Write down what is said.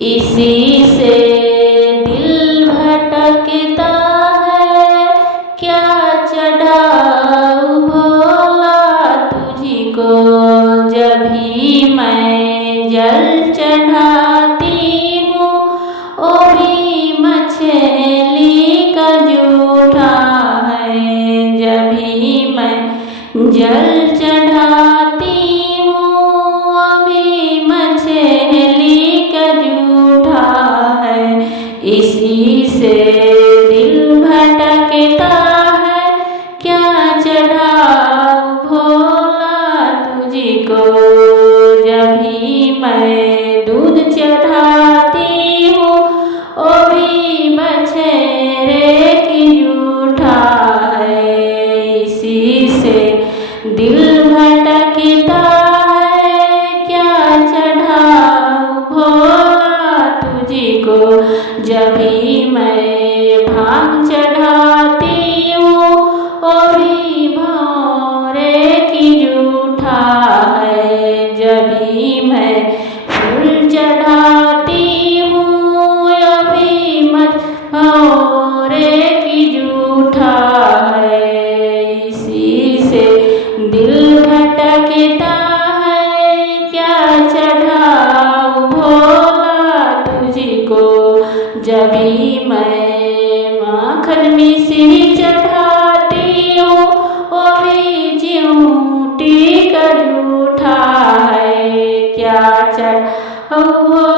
इसी से दिल भटकता है, क्या चढ़ाऊं भोला तुझको। जब भी मैं जल चढ़ाती हूँ, ओ भी मछली का जूठा है। जब भी मैं जल चढ़ाती हूँ, अभी मछली का जूठा है। इसी से दिल भटकता है, क्या चढ़ाऊं भोला तुझको। जब भी मैं दूध चढ़ाती हूँ, ओ भी बछड़े की जूठा है। इसी से दिल भटकता है, क्या चढ़ाऊं भोला तुझको। जब भी मैं भांग चढ़ाती हूँ, ओ भी भौरे की जूठा है। जब भी मैं फूल चढ़ाती हूँ, अभी भौरे की जूठा है। इसी से दिल भटकता है, क्या चढ़ाऊं भोला तुझको। जब भी मैं माखन मिश्री चढ़ाती हूँ, ओ भी चिमटी का जूठा है। क्या चढ़ाऊं